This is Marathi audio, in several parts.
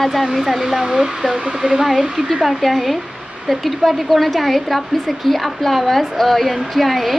आज आम्ही चाललेलो आहोत कुठेतरी बाहेर किटी पार्टी आहे। तर किटी पार्टी कोणाची आहे तर आपली सखी आपला आवाज यांची आहे।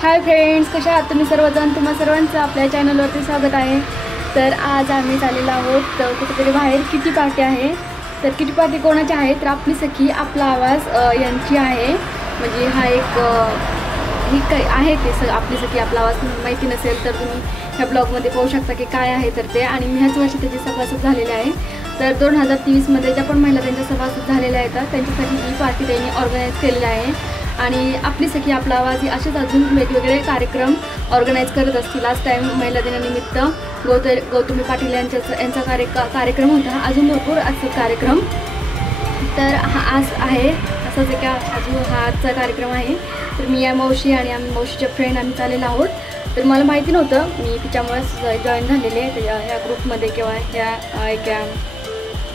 हाय फ्रेंड्स, कशा आहात तुम्ही सर्वजण? तुम्हा सर्वांचं आपल्या चॅनलवरती स्वागत आहे। तर आज आम्ही चाललेलो आहोत कुठेतरी बाहेर किटी पार्टी आहे। तर किटी पार्टी कोणाची आहे तर आपली सखी आपला आवाज यांची आहे। म्हणजे हा एक ही काय आहे ते आपली सखी आपला आवाज माहिती नसेल तर तुम्ही ह्या ब्लॉगमध्ये पाहू शकता की काय आहे तर ते। आणि मी ह्याच वर्षी त्याची सभासद झालेले आहे। तर 2023 मध्ये ज्या पण महिला त्यांच्या सभासद झालेल्या आहेत त्यांच्यासाठी ही पार्टी त्यांनी ऑर्गनाईज केलेली आहे। आणि आपली सखी आपला आवाज ही असेच अजून वेगवेगळे कार्यक्रम ऑर्गनाईज करत असतील। लास्ट टाइम महिला दिनानिमित्त गौतमी पाटील यांचा कार्यक्रम होता। अजून भरपूर असं कार्यक्रम तर हा आज आहे असंच एका अजून हा आजचा कार्यक्रम आहे। तर मी या मावशी आणि आम्ही मावशीच्या फ्रेंड आम्ही चाललेलो आहोत। तर मला माहिती नव्हतं, मी तिच्यामुळेच जॉईन झालेले ह्या ग्रुपमध्ये किंवा ह्या एका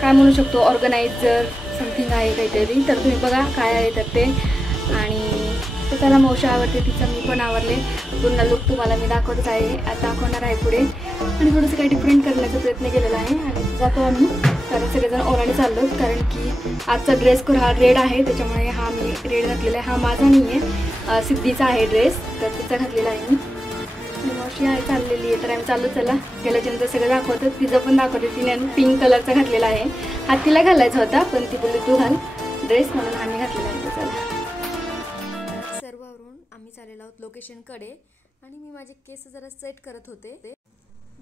काय म्हणू शकतो ऑर्गनायझर समथिंग आहे काहीतरी। तर तुम्ही बघा काय आहे तर ते। आणि तर त्याला मावशी आवडते, तिचा मी पण आवडले। पूर्ण लुक तुम्हाला मी दाखवतच आहे, दाखवणार आहे पुढे। आणि थोडंसं काही डिफरंट करण्याचा प्रयत्न केलेला आहे आणि जातो आम्ही। तर सगळेजण ओराने चाललो कारण की आजचा ड्रेस हा रेड आहे, त्याच्यामुळे हा मी रेड घातलेला आहे। हा माझा नाही आहे, सिद्धीचा आहे ड्रेस, तर तिचा घातलेला आहे मी। मावशी आहे चाललेली आहे, तर आम्ही चाललो। चला गेल्याच्यानंतर सगळं दाखवतं, तिचं पण दाखवते। तिने पिंक कलरचा घातलेला आहे, हा तिला घालायचा होता पण ती बोलली तू घाल ड्रेस, म्हणून आम्ही घातलेला आहे। तर चला सर्वावरून आम्ही चाललेलो आहोत लोकेशनकडे। आणि मी माझे केस जरा सेट करत होते।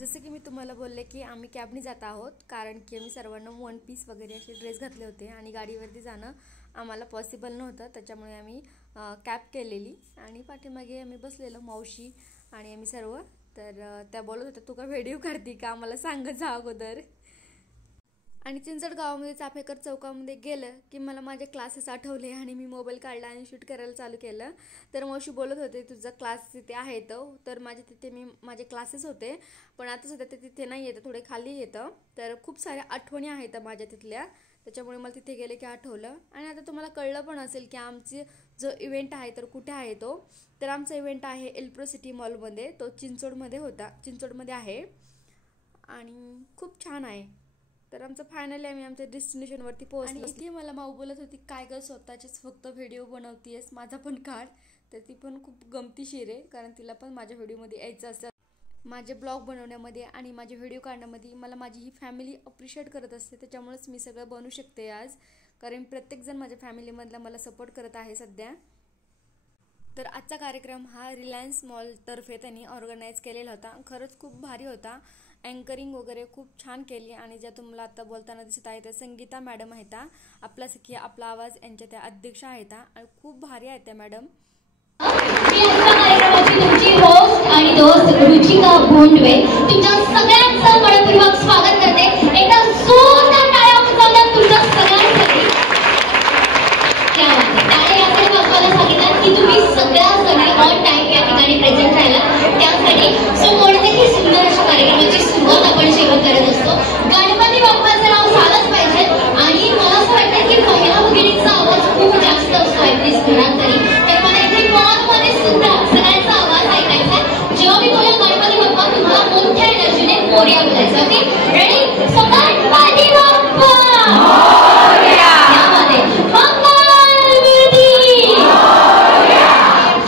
जसं की मी तुम्हाला बोलले की आम्ही कॅबने जात आहोत कारण की आम्ही सर्वांना वन पीस वगैरे असे ड्रेस घातले होते आणि गाडीवरती जाणं आम्हाला पॉसिबल नव्हतं, त्याच्यामुळे आम्ही कॅब केलेली। आणि पाठीमागे आम्ही बसलेलो मावशी आणि आम्ही सर्व। तर त्या बोलत होत्या तू का व्हिडिओ काढते का, आम्हाला सांगत जा अगोदर। आणि चिंचवड गावामध्ये चाफेकर चौकामध्ये गेलं की मला माझे क्लासेस आठवले आणि मी मोबाईल काढला आणि शूट करायला चालू केलं। तर मावशी बोलत होते तुझा क्लास तिथे आहे तर माझे तिथे माझे क्लासेस होते, पण आता सध्या ते तिथे नाही येतं, थोडे खाली येतं। तर खूप साऱ्या आठवणी आहेत माझ्या तिथल्या, त्याच्यामुळे मला तिथे गेले की आठवलं। आणि आता तुम्हाला कळलं पण असेल की आमची जो इव्हेंट आहे तर कुठे आहे तो। तर आमचा इव्हेंट आहे एल्प्रो सिटी मॉलमध्ये, तो चिंचवडमध्ये आहे आणि खूप छान आहे। तर आमचं फायनली आम्ही आमच्या डेस्टिनेशनवरती पोहोचलो। आणि इथे मला माऊ बोलत होती काय ग स्वतःचेच फक्त व्हिडिओ बनवतीयस, माझा पण काढ। तर ती पण खूप गमतीशीर आहे कारण तिला पण माझ्या व्हिडिओमध्ये यायचं असतं। माझे ब्लॉग बनवण्यामध्ये आणि माझे व्हिडिओ काढण्यामध्ये मला माझी ही फॅमिली अप्रिशिएट करत असते, त्याच्यामुळेच मी सगळं बनवू शकते आज, कारण प्रत्येकजण माझ्या फॅमिलीमधला मला सपोर्ट करत आहे सध्या। तर आजचा कार्यक्रम हा रिलायन्स मॉलतर्फे त्यांनी ऑर्गनाईज केलेला होता। खरंच खूप भारी होता, अँकरिंग वगैरे खूप छान केली। आणि ज्या तुम्हाला आता बोलताना दिसत आहे त्या संगीता मॅडम आहेत, आपला सखी आपला आवाज यांच्या त्या अध्यक्ष आहेत आणि खूप भारी आहेत त्या मॅडम। तुमची होस्ट आणि दोस्त रुचिका भोंडवे तुमच्या सगळ्यांचं मनपूर्वक स्वागत करते। एकदा जोरदार टाळ्या वाजवून तुमच्या सगळ्यांसाठी क्या टाळ्या यासाठी वाजवायला सांगितलं की तुम्ही सगळ्या जणी ऑन टाइम या ठिकाणी प्रेझेंट राहिला त्यासाठी। सो कोणत्याही सुंदर अशा कार्यक्रमाची सुरुवात आपण जेव्हा करत असतो गणपती बाप्पाचं नाव झालंच पाहिजे। आणि मला असं वाटतं की महिला भगिनींचा आवाज खूप जास्त असतो ऍटलीस्ट घरात तरी, तर मला इथे मॉलमध्ये सुद्धा सगळ्यांचा आवाज ऐकायचा आहे। जेव्हा मी बोलेल गणपती बाप्पा तुम्हाला मोठ्या एनर्जीने मोरया बोलायचं। Okay ready? सो गणपती बाप्पा मोरया, यामध्ये मंगलमूर्ती मोरया।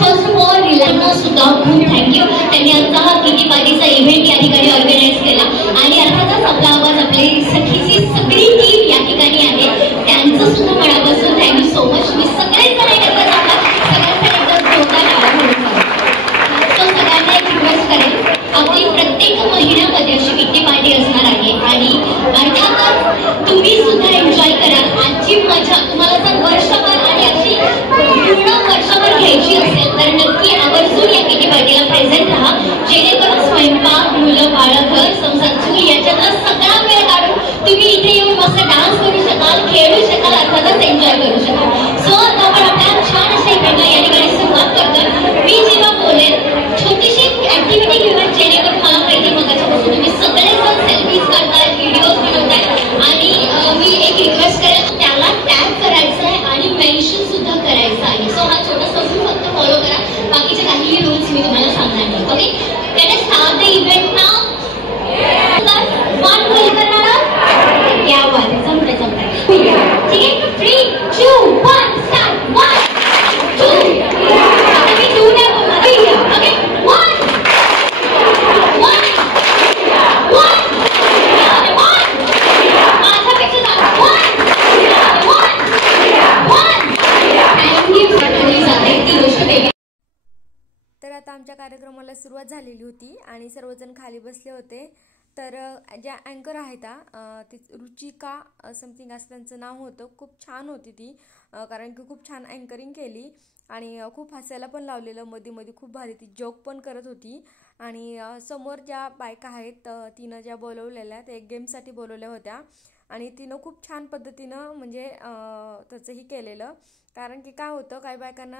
फर्स्ट ऑफ ऑल रिलायन्सला सुद्धा खूप थँक्यू, त्यांनी आजचा हा किटी पार्टीचा इव्हेंट या ठिकाणी ऑर्गनाईज केला। आणि अर्थातच आपला आवाज आपली सखीची सगळी टीम या ठिकाणी आहे, त्यांचं सुद्धा मनापासून थँक्यू सो मच। मी सगळेच जण एकत्र हा छोटासा रूल फक्त फॉलो करा, बाकीचे काहीही रूल्स मी तुम्हाला सांगणार नाही. Okay, let us start the event now. One होईल करणारा क्या बात आहे, जमतंय ठीक आहे. 3 2 1 स्टार्ट. 1 2 आता मी 2 नाही बोलणार. ओके 1 1 1 माझ्यापेक्षा जास्त 1 ती गोष्ट वेगळी. तर आता आमच्या कार्यक्रमाला सुरुवात झालेली होती आणि सर्वजण खाली बसले होते. तर ज्या अँकर आहेत ती रुचिका समथिंग असं त्यांचं नाव होतं. खूप छान होती ती, कारण की खूप छान अँकरिंग केली आणि खूप हसायला पण लावलेलं. मध्ये मध्ये खूप भारी ती जोक पण करत होती. आणि समोर ज्या बायका आहेत तिनं ज्या बोलवलेल्या त्या एक गेमसाठी बोलवल्या होत्या आणि तिनं खूप छान पद्धतीनं म्हणजे त्याचंही केलेलं. कारण की काय होतं, काही बायकांना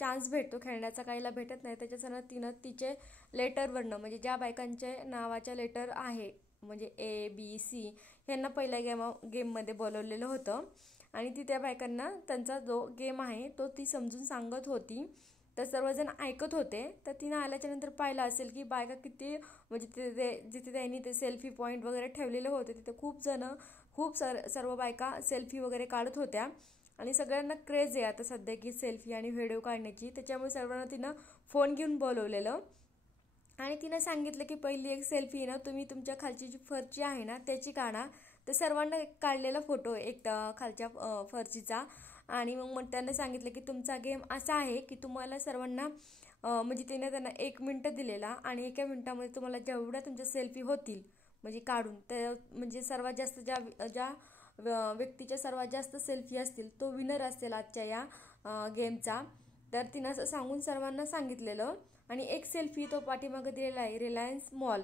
चान्स भेटतो खेळण्याचा, काहीला भेटत नाही. त्याच्यासाठी तिनं तिचे लेटरवरनं म्हणजे ज्या बायकांचे नावाच्या लेटर आहे म्हणजे ABC यांना पहिल्या गेममध्ये बोलवलेलं होतं आणि ती त्या बायकांना त्यांचा जो गेम आहे तो ती समजून सांगत होती. तर सर्वजण ऐकत होते. तर तिनं आल्याच्या नंतर पाहिलं असेल की बायका किती म्हणजे जिथे त्यांनी ते सेल्फी पॉईंट वगैरे ठेवलेले होते तिथे सर्व बायका सेल्फी वगैरे काढत होत्या आणि सगळ्यांना क्रेज आहे आता सध्या की सेल्फी आणि व्हिडिओ काढण्याची. त्याच्यामुळे सर्वांना तिनं फोन घेऊन बोलवलेलं आणि तिनं सांगितलं की पहिली एक सेल्फी ना तुम्ही तुमच्या खालची जी फरची आहे ना त्याची काढा. तर सर्वांना काढलेला फोटो एक खालच्या फरशीचा आणि मग त्यांना सांगितलं की तुमचा गेम असा आहे की तुम्हाला सर्वांना म्हणजे तिने त्यांना 1 मिनिट दिलेला आणि 1 मिनिटामध्ये तुम्हाला जेवढ्या तुमच्या सेल्फी होतील म्हणजे काढून त्या म्हणजे सर्वात जास्त ज्या व्यक्तीच्या सर्वात जास्त सेल्फी असतील तो विनर असेल आजच्या या गेमचा. तर तिनं असं सांगून सर्वांना सांगितलेलं आणि एक सेल्फी तो पाठीमागे दिलेला आहे रिलायन्स मॉल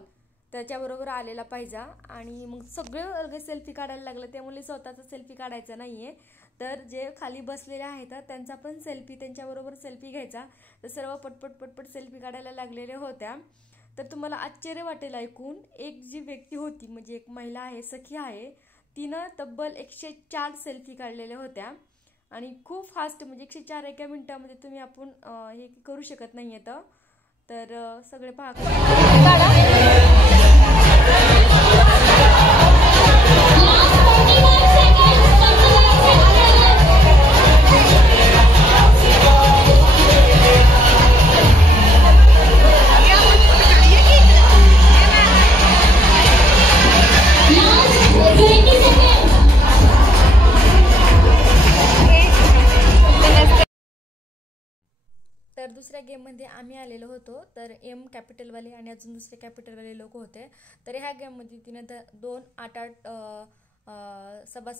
त्याच्याबरोबर आलेला पाहिजे. आणि मग सगळे सेल्फी काढायला लागले. त्यामुळे स्वतःचा सेल्फी काढायचा नाही आहे तर जे खाली बसलेले आहेत त्यांचा पण सेल्फी त्यांच्याबरोबर सेल्फी घ्यायचा. तर सर्व पटपट सेल्फी काढायला लागलेल्या होत्या. तर तुम्हाला आश्चर्य वाटेल ऐकून, एक जी व्यक्ती होती म्हणजे एक महिला आहे, सखी आहे, तिनं तब्बल 104 सेल्फी काढलेल्या होत्या आणि खूप फास्ट म्हणजे 104 एका मिनिटामध्ये तुम्ही आपण हे करू शकत नाही येतं. तर सगळे तर दुसऱ्या गेममध्ये आम्ही आलेलो होतो. तर M कॅपिटलवाले आणि अजून दुसरे कॅपिटलवाले लोक होते. तर ह्या गेममध्ये तिनं 2 8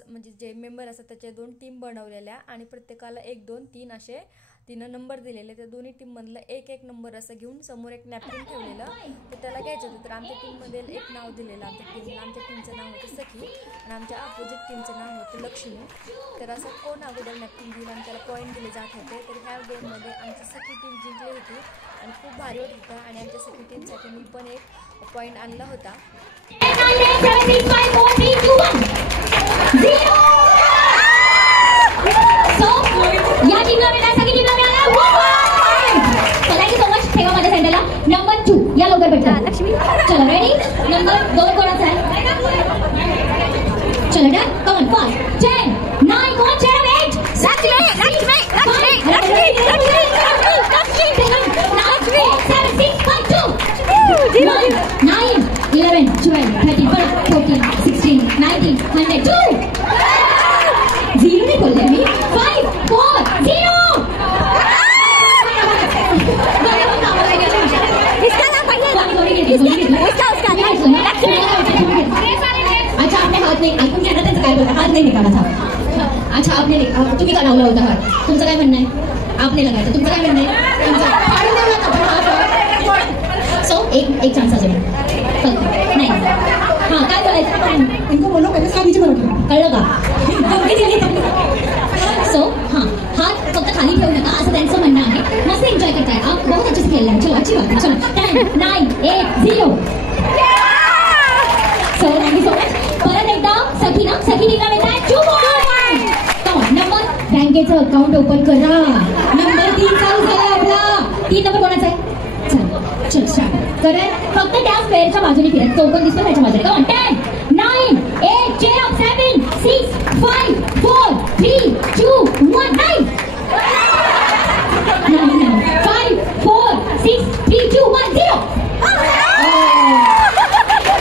म्हणजे जे मेंबर असतात त्याचे 2 टीम बनवलेल्या आणि प्रत्येकाला 1 2 3 असे तिनं नंबर दिलेले. त्या दोन्ही टीममधलं एक नंबर असं घेऊन समोर एक नॅपकिन ठेवलेलं तर त्याला घ्यायचं होतं. तर आमच्या टीममध्ये एक नाव दिलेलं आमच्या टीमचं नाव होतं सखी आणि आमच्या अपोजिट टीमचं नाव होतं लक्ष्मी. तर असं कोण अगोदर नॅपकिन घेऊन आणि त्याला पॉईंट दिले जात होते. तर ह्या गेममध्ये आमची सखी टीम जिंकली होती आणि खूप भारी होत होता आणि आमच्या सखी टीमसाठी मी पण एक पॉईंट आणला होता. या टीमला मिळाला, सगळी टीमला मिळाला. Thank you so much. ठेवा माझ्या सेंटरला. नंबर 2 या लवकर भेटला. चलो रेडी. नंबर 2 कोणाचा आहे? चलो डन. कम ऑन 5 10 9 कोण चेहरा 8 लक्ष्मी 7 6 5 2 9 11 12 13 14 16 19 100 2 0 नहीं बोल रहे मी 5 4 0 इसका नाम अच्छा आपने हाथ नहीं ऐकून घ्या ना त्याचं काय बोलता. हात नाही निकाला था. अच्छा आपने तुम्ही का लावला होता हात. तुमचं काय म्हणणं आहे? आपने लगायचं. तुमचं काय म्हणणं आहे? सो एक चान्स असेल नाही. हां काय बोलायचं इनको बोलो पहिले साधीची बरोबर कळलं का? सो हां हात फक्त खाली ठेवू नका असं त्यांचं म्हणणं आहे. मस्त एन्जॉय करताय आप. बहुत अच्छे से खेल रहे हैं. चलो अच्छी बात है. चलो 10 9 8 0 सो थँक्यू सो मच. परत एकदा सखी टीमला मिळत आहे 2 point. Come on number banquet बँकेचं अकाउंट ओपन करा. नंबर 3 चालू झाला आपला. 3 नंबर कोणाचा आहे? चल स्टार्ट. करेक्ट. फक्त त्या स्क्वेअरच्या बाजूने फिरायचं. चौकोन दिसतो त्याच्या बाजूने. Come on. 10 9 8 cheer up. 7 6 5 4 3 2 1 9 5 4 6 3 2 1 0.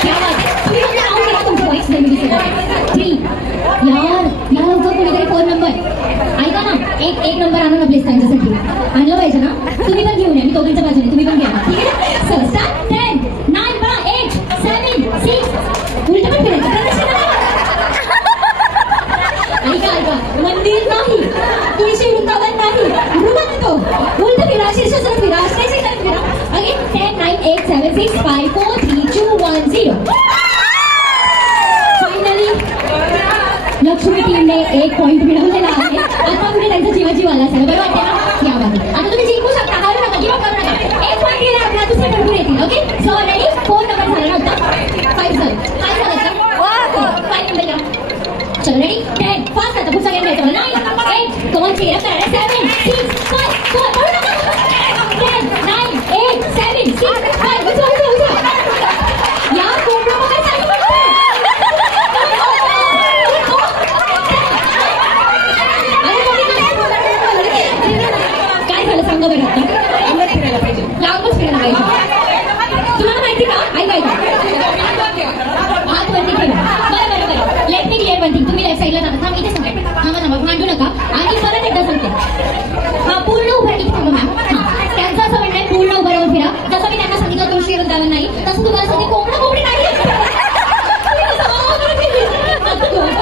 क्या बात है. तुम्ही म्हणजे नाव करा तुमचं वॉइस नाही मी दिसत. 3 यार या लवकर कोणीतरी 4 नंबर ऐका ना. एक नंबर आणून ना प्लीज त्यांच्यासाठी. आणलं पाहिजे ना. तुम्ही पण घेऊन या. मी दोघींच्या बाजूने तुम्ही पण घ्या. ठीक आहे. Sir start. 10 9 बघा 8 7 6 उलट पण फिरायचं. ऐका मंदिर नाही. तुळशी वृंदावन नाही. गृह तो उलट फिरा. शीर्षासनात फिरा. अष्टाशीर्षात फिरा. अगेन 10 9 8 7 6 5 4 3 2 1 0. फायनली लक्ष्मी टीमने 1 पॉइंट मिळवलेला आहे. आता म्हणजे त्यांचा जीवाजीवाला असेल. बरोबर वाटते ना. या बाबा आता तुम्ही जिंकू शकता. हारू नका. गिव्ह अप करू नका. 1 पॉइंट गेला आपला. दुसरे भरपूर येतील. Okay so ready. 4 नंबर झाला नव्हता. 5 झालं. काय झालं? 5 नंबर घ्या. चलो रेडी. 10 फास्ट आता पुढचा गेम घ्यायचा. 9 8 कमॉन चेअर अप करा. 7 6 5 4 पळू नका. 10 9 8 7 6 5 उचला. या कोपरा वगैरे चालू करतो. काय झालं सांगा बरं. आता अंगात फिरायला पाहिजे. लांबच फिरायला पाहिजे. तुम्हाला माहिती का? ऐका हात वरती ठेवा. बरं let me clear one thing. तुम्ही लेफ्ट साईडला जाता. थांब इथे सांगा. थांबा मांडू नका. आणि परत एकदा सांगते. हा पूर्ण उभं इथे थांबा मॅम. त्यांचं असं म्हणणं आहे पूर्ण उभं राहून फिरा. जसं मी त्यांना सांगितलं तुळशी वृंदावन नाही तसं तुम्हाला सांगते कोंबडी नाही.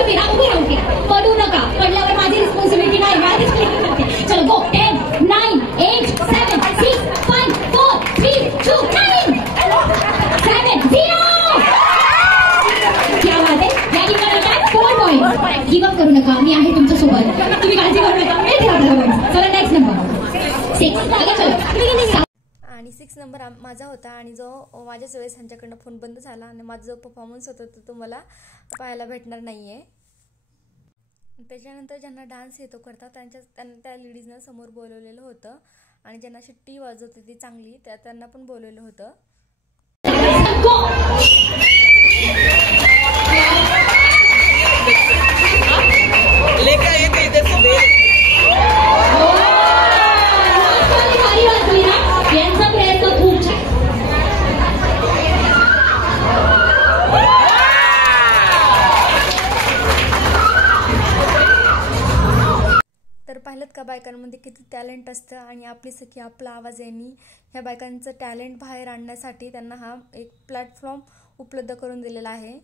फिरा उभी राहून फिरा. पडू नका. पडल्यावर माझी रिस्पॉन्सिबिलिटी नाही. माझी रिस्पॉन्सिबिलिटी. चलो गो. 10 9 8 7 6 5 4 3 2 9 7 0. क्या बात है. या ठिकाणी 4 पॉइंट. गिव्ह अप करू नका. मी आहे तुमच्या सोबत. तुम्ही काळजी करू नका. मी ठेवा. चला नेक्स्ट नंबर 6. आणि 6 नंबर माझा होता. आणि जो माझ्याच वेळेस ह्यांच्याकडनं फोन बंद झाला. आणि माझा जो परफॉर्मन्स होता तो तुम्हाला पाहायला भेटणार नाही आहे. त्याच्यानंतर ज्यांना डान्स येतो करता त्या लेडीजनं समोर बोलवलेलं होतं. आणि ज्यांना शिट्टी वाजवते ती चांगली त्यांना पण बोलवलेलं होतं. यांचा प्रयत्न खूप छान. तर पाहिलं का बायकांमध्ये किती टॅलेंट असतं. आणि आपली सखी आपला आवाज यांनी ह्या बायकांचं टॅलेंट बाहेर आणण्यासाठी त्यांना हा एक प्लॅटफॉर्म उपलब्ध करून दिलेला आहे.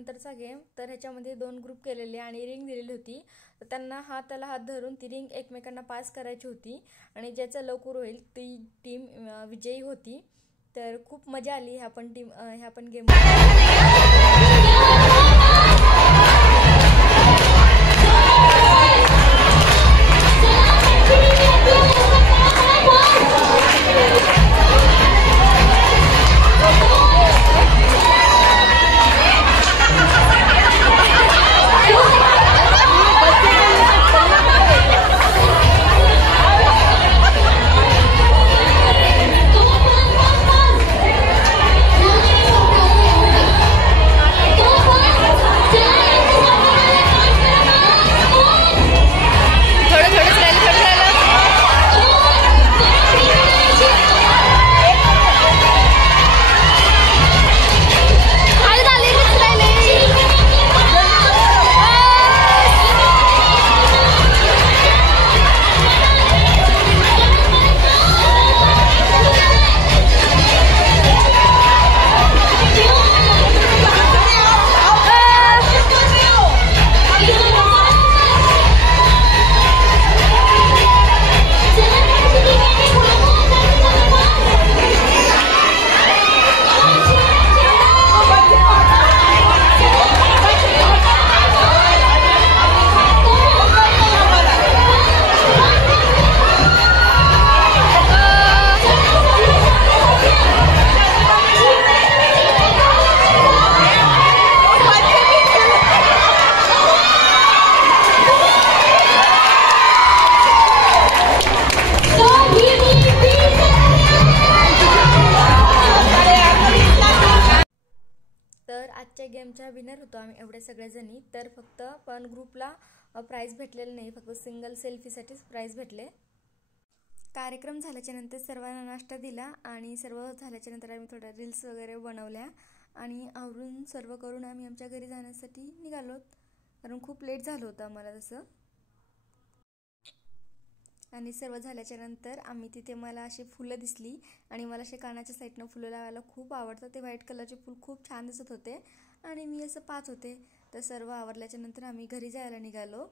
नंतरचा गेम. तर ह्याच्यामध्ये 2 ग्रुप केलेले आणि रिंग दिलेली होती. तर त्यांना हाताला हात धरून ती रिंग एकमेकांना पास करायची होती आणि ज्याचं लवकर होईल ती टीम विजयी होती. तर खूप मजा आली ह्या पण गेम. आजच्या गेमच्या विनर होतो आम्ही एवढ्या सगळ्याजणी. तर फक्त पण ग्रुपला प्राईज भेटलेलं नाही, फक्त सिंगल सेल्फीसाठीच प्राईज भेटले. कार्यक्रम झाल्याच्या नंतर सर्वांना नाश्ता दिला आणि सर्व झाल्याच्या नंतर आम्ही थोड्या रील्स वगैरे बनवल्या आणि आवरून सर्व करून आम्ही आमच्या घरी जाण्यासाठी निघालो, कारण खूप लेट झालं होतं आम्हाला तसं. आणि सर्व झाल्याच्या नंतर आम्ही तिथे मला अशी फुलं दिसली आणि मला असे कानाच्या साईडनं फुलं लावायला खूप आवडतं. ते व्हाईट कलरचे फूल खूप छान दिसत होते आणि मी असं पाहत होते. तर सर्व आवरल्याच्या नंतर आम्ही घरी जायला निघालो.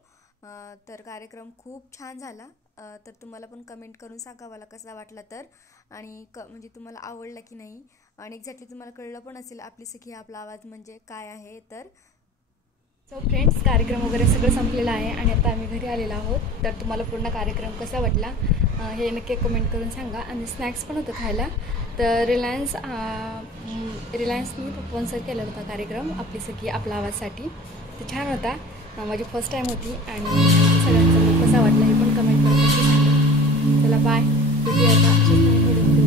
तर कार्यक्रम खूप छान झाला. तर तुम्हाला पण कमेंट करून सांगा मला कसा वाटला तर, आणि म्हणजे तुम्हाला आवडला की नाही, आणि एक्झॅक्टली तुम्हाला कळलं पण असेल आपली सखी आपला आवाज म्हणजे काय आहे. तर सो फ्रेंड्स, कार्यक्रम वगैरे सगळं संपलेलं आहे आणि आता आम्ही घरी आलेलो आहोत. तर तुम्हाला पूर्ण कार्यक्रम कसा वाटला हे नक्की कमेंट करून सांगा. आणि स्नॅक्स पण होतं खायला. तर रिलायन्सनी स्पॉन्सर केलेला होता कार्यक्रम आपली सखी आपला आवाजसाठी. तर छान होता, माझी फर्स्ट टाईम होती आणि सगळ्यांचा कसा वाटला हे पण कमेंट करून नक्की सांगा. चला बाय, भेटूया आता.